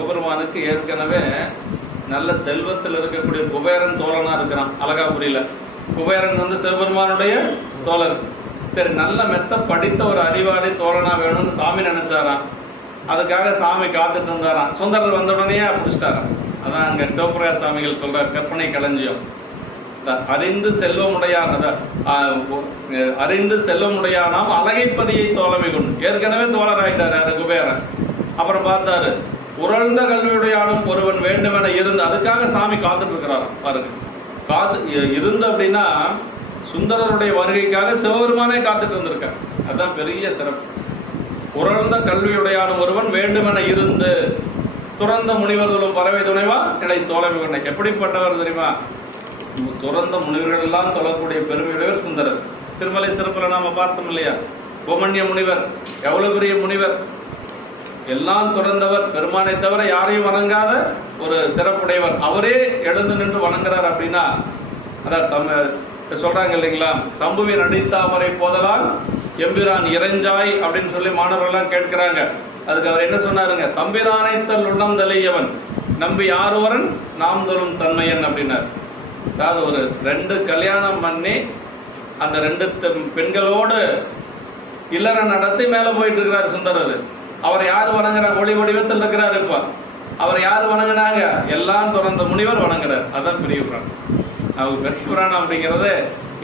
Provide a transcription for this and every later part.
சிவபெருமானுக்கு ஏற்கனவே நல்ல செல்வத்தில் இருக்கக்கூடிய குபேரன் தோழனாக இருக்கிறான் அழகாபுரியில். குபேரன் வந்து சிவபெருமானுடைய தோழன். சரி நல்ல மெத்த படித்த ஒரு அறிவாளி தோழனா வேணும்னு சாமி நினைச்சாராம். அதுக்காக சாமி காத்துட்டு இருந்தாராம். சுந்தரர் வந்த உடனே பிடிச்சிட்டாராம். அதான் அங்கே சிவபிரகாச சாமிகள் சொல்கிறார் கற்பனை களஞ்சியம் அறிந்து செல்வமுடையான அறிந்து செல்வமுடையானாம் அழகைப்பதியை தோழமை கொண்டு. ஏற்கனவே தோழராயிட்டார் யாரு குபேரன். அப்புறம் பார்த்தாரு உறழ்ந்த கல்வியுடையாலும் ஒருவன் வேண்டுமென இருந்து அதுக்காக சாமி காத்துட்டு இருக்கிறார் பாருங்க. காத்து இருந்து அப்படின்னா சுந்தரருடைய வருகைக்காக சிவபெருமானே காத்துட்டு இருந்திருக்கார் அதுதான் பெரிய சிறப்பு. உறழ்ந்த கல்வியுடையானும் ஒருவன் வேண்டுமென இருந்து துறந்த முனிவர்களும் பறவை துணைவா இடை தோழமை கொண்ட. எப்படிப்பட்டவர் தெரியுமா? துறந்த முனிவர்கள் எல்லாம் தொழக்கூடிய பெருமையுடையவர் சுந்தரர். திருமலை சிறப்புல நாம பார்த்தோம் இல்லையா? கோமண்ய முனிவர் எவ்வளவு பெரிய முனிவர்? எல்லாம் துறந்தவர் பெருமானை தவிர யாரையும் வணங்காத ஒரு சிறப்புடையவர். அவரே எழுந்து நின்று வணங்குறார் அப்படின்னா அதான் தம் சொல்றாங்க இல்லைங்களா? சம்புவின் அடித்தாமரை போதலால் எம்பிரான் இறைஞ்சாய் அப்படின்னு சொல்லி மாணவர்கள்லாம் கேட்கிறாங்க. அதுக்கு அவர் என்ன சொன்னாருங்க? தம்பிரானை தல் உள்ளம் தலையவன் நம்பி யாரோரன் நாம் தரும் தன்மையன் அப்படின்னார். அதாவது ஒரு ரெண்டு கல்யாணம் பண்ணி அந்த ரெண்டு பெண்களோடு இல்லற நடத்தி மேலே போயிட்டு இருக்கிறார் சுந்தரர். அவரை யார் வணங்குறாங்க ஒளி வடிவத்தில் இருக்கிறார் இருப்பார் அவரை யார் வணங்குனாங்க? எல்லாம் துறந்த முனிவர் வணங்குறார். அதான் பெரிய புராணம். அவர் பெரிய புராணம் அப்படிங்கிறது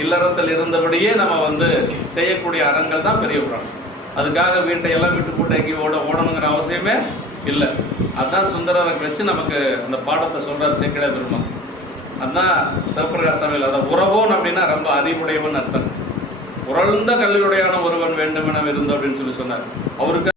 இல்லறத்தில் இருந்தபடியே நம்ம வந்து செய்யக்கூடிய அறங்கள் தான் பெரிய புராணம். அதுக்காக வீட்டை எல்லாம் விட்டு போட்டு எங்கேயும் ஓட ஓடணுங்கிற அவசியமே இல்லை. அதான் சுந்தரரை வச்சு நமக்கு அந்த பாடத்தை சொல்கிறார் சேக்கிட பெருமாள் அதான் சிவபிரகாஷ் சாமியில் அதான் உறவோன் அப்படின்னா ரொம்ப அறிவுடையவன் அர்த்தம். உறழ்ந்த கல்வியுடையான ஒருவன் வேண்டுமென இருந்து அப்படின்னு சொல்லி சொன்னார். அவருக்கு